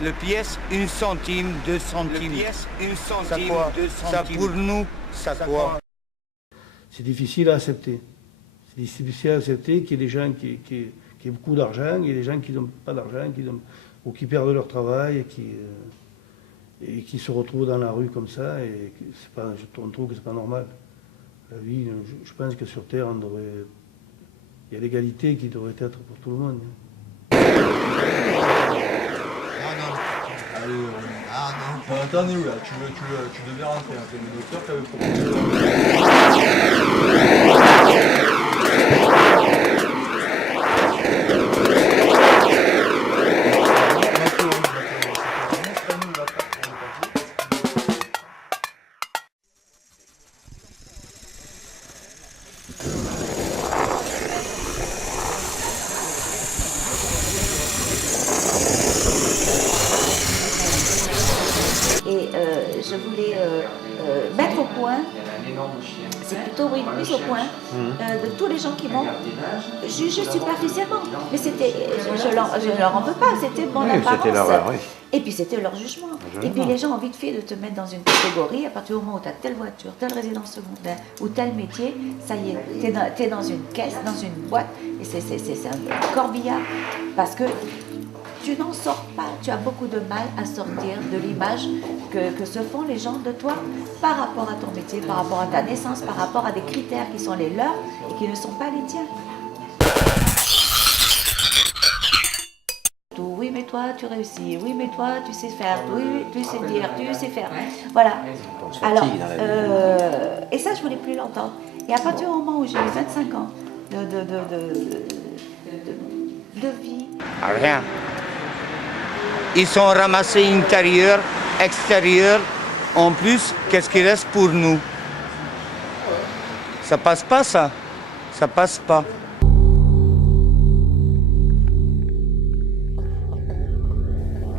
Le pièce, 1 centime, 2 centimes. Le pièce, 1 centime, 2 centimes. Ça pour nous, ça quoi? C'est difficile à accepter. C'est difficile à accepter qu'il y ait des gens qui aient beaucoup d'argent, il y a des gens qui n'ont pas d'argent, ou qui perdent leur travail et qui se retrouvent dans la rue comme ça. Et on trouve que c'est pas normal. La vie, je pense que sur Terre, il y a l'égalité qui devrait être pour tout le monde. Allez, non. T'en es où là? Tu devais rentrer, hein. C'est le docteur qui avait proposé. Et je voulais mettre au point, c'est plutôt oui, mise au point de tous les gens qui m'ont jugé superficiellement. Mais c'était, je leur en veux pas, c'était mon apparence. Oui. Et puis c'était leur jugement. Et puis les gens ont vite fait de te mettre dans une catégorie à partir du moment où tu as telle voiture, telle résidence secondaire ou tel métier, ça y est, t'es dans une caisse, dans une boîte, et c'est un corbillard. Parce que tu n'en sors pas, tu as beaucoup de mal à sortir de l'image que se font les gens de toi par rapport à ton métier, par rapport à ta naissance, par rapport à des critères qui sont les leurs et qui ne sont pas les tiens. Oui, mais toi, tu réussis. Oui, mais toi, tu sais faire. Oui, tu sais dire, tu sais faire. Voilà. Alors, et ça, je voulais plus l'entendre. Et à partir du moment où j'ai eu 25 ans de vie... Rien. Ils sont ramassés intérieur, extérieur. En plus, qu'est-ce qui reste pour nous? Ça passe pas, ça. Ça passe pas.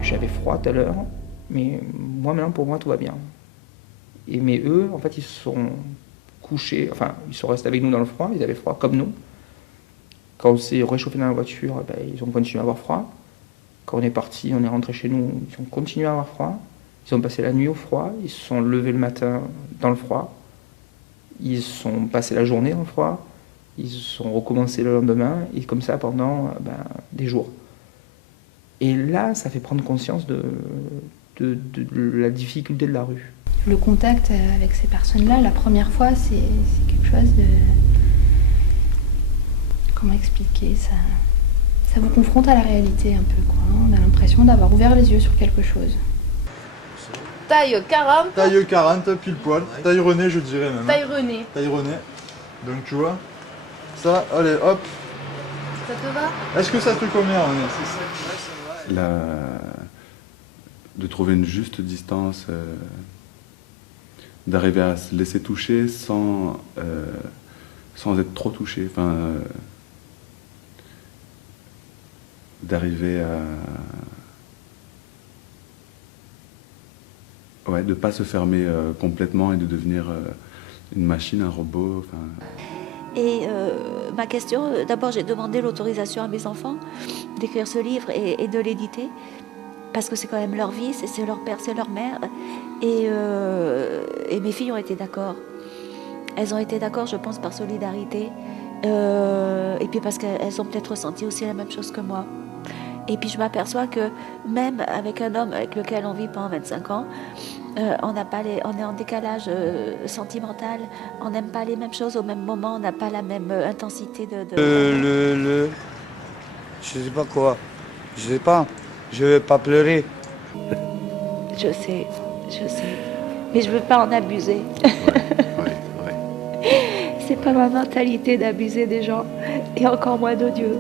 J'avais froid tout à l'heure, mais moi maintenant pour moi tout va bien. Mais eux, en fait, ils se sont couchés, enfin, ils sont restés avec nous dans le froid, ils avaient froid comme nous. Quand on s'est réchauffé dans la voiture, ben, ils ont continué à avoir froid. Quand on est parti, on est rentré chez nous, ils ont continué à avoir froid. Ils ont passé la nuit au froid, ils se sont levés le matin dans le froid. Ils sont passé la journée dans le froid, ils sont recommencé le lendemain, et comme ça pendant des jours. Et là, ça fait prendre conscience de la difficulté de la rue. Le contact avec ces personnes-là, la première fois, c'est quelque chose de... Comment expliquer ça? Ça vous confronte à la réalité un peu, quoi. On a l'impression d'avoir ouvert les yeux sur quelque chose. Taille 40. Taille 40, pile poil. Taille René, je dirais même. Taille René. Taille René. Donc tu vois, ça, allez, hop. Ça te va? Est-ce que ça te convient, René? De trouver une juste distance, d'arriver à se laisser toucher sans être trop touché. Enfin, d'arriver à... Ouais, de ne pas se fermer complètement et de devenir une machine, un robot. Enfin... Et ma question, d'abord j'ai demandé l'autorisation à mes enfants d'écrire ce livre et de l'éditer, parce que c'est quand même leur vie, c'est leur père, c'est leur mère. Et mes filles ont été d'accord. Elles ont été d'accord, je pense, par solidarité. Et puis parce qu'elles ont peut-être ressenti aussi la même chose que moi. Et puis je m'aperçois que même avec un homme avec lequel on vit pendant 25 ans, on est en décalage sentimental, on n'aime pas les mêmes choses au même moment, on n'a pas la même intensité de... Je sais pas quoi. Je sais pas. Je vais pas pleurer. Je sais. Mais je veux pas en abuser. Ouais. C'est pas ma mentalité d'abuser des gens, et encore moins de Dieu.